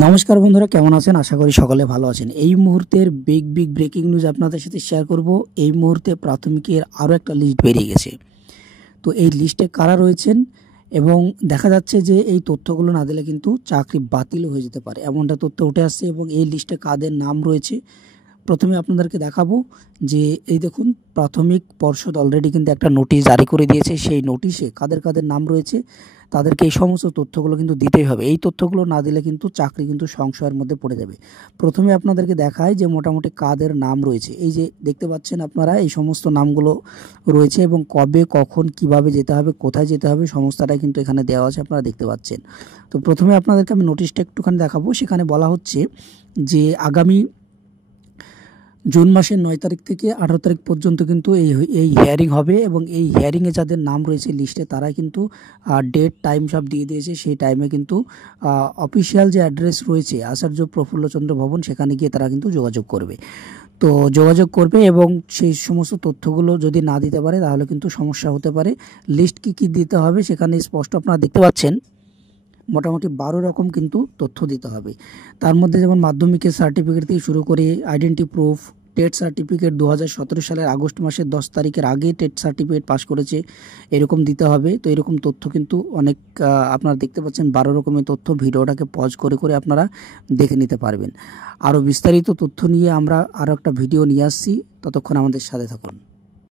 নমস্কার বন্ধুরা, কেমন আছেন? আশা করি সকলে ভালো আছেন। এই মুহূর্তের বিগ ব্রেকিং নিউজ আপনাদের সাথে শেয়ার করব। এই মুহূর্তে প্রাথমিকের আরও একটা লিস্ট বেরিয়ে গেছে। তো এই লিস্টে কারা রয়েছেন এবং দেখা যাচ্ছে যে এই তথ্যগুলো না দিলে কিন্তু চাকরি বাতিল হয়ে যেতে পারে, এমনটা তথ্য উঠে আসছে। এবং এই লিস্টে কাদের নাম রয়েছে প্রথমে আপনাদেরকে দেখাবো। যে এই দেখুন, প্রাথমিক পর্ষদ অলরেডি কিন্তু একটা নোটিশ জারি করে দিয়েছে। সেই নোটিশে কাদের কাদের নাম রয়েছে তাদেরকে এই সমস্ত তথ্যগুলো কিন্তু দিতেই হবে। এই তথ্যগুলো না দিলে কিন্তু চাকরি কিন্তু সংশয়ের মধ্যে পড়ে যাবে। প্রথমে আপনাদেরকে দেখায় যে মোটামুটি কাদের নাম রয়েছে। এই যে দেখতে পাচ্ছেন আপনারা, এই সমস্ত নামগুলো রয়েছে এবং কবে কখন কিভাবে যেতে হবে, কোথায় যেতে হবে, সমস্তটাই কিন্তু এখানে দেওয়া আছে, আপনারা দেখতে পাচ্ছেন। তো প্রথমে আপনাদেরকে আমি নোটিশটা একটুখানি দেখাবো। সেখানে বলা হচ্ছে যে আগামী জুন মাসের 9 তারিখ থেকে 18 তারিখ পর্যন্ত কিন্তু এই হিয়ারিং হবে এবং এই হিয়ারিংয়ে যাদের নাম রয়েছে লিস্টে তারা কিন্তু ডেট টাইম সব দিয়ে দিয়েছে। সেই টাইমে কিন্তু অফিসিয়াল যে অ্যাড্রেস রয়েছে আচার্য প্রফুল্লচন্দ্র ভবন, সেখানে গিয়ে তারা কিন্তু যোগাযোগ করবে। তো যোগাযোগ করবে এবং সেই সমস্ত তথ্যগুলো যদি না দিতে পারে তাহলে কিন্তু সমস্যা হতে পারে। লিস্ট কী দিতে হবে সেখানে স্পষ্ট আপনারা দেখতে পাচ্ছেন। মোটামুটি 12 রকম কিন্তু তথ্য দিতে হবে। তার মধ্যে যেমন মাধ্যমিকের সার্টিফিকেট থেকে শুরু করে আইডেন্টি প্রুফ, টেট সার্টিফিকেট 2017 সালের আগস্ট মাসের 10 তারিখের আগে টেট সার্টিফিকেট পাস করেছে, এরকম দিতে হবে। তো এরকম তথ্য কিন্তু অনেক আপনারা দেখতে পাচ্ছেন 12 রকমের তথ্য। ভিডিওটাকে পজ করে করে আপনারা দেখে নিতে পারবেন। আরও বিস্তারিত তথ্য নিয়ে আমরা আরও একটা ভিডিও নিয়ে আসছি, ততক্ষণ আমাদের সাথে থাকুন।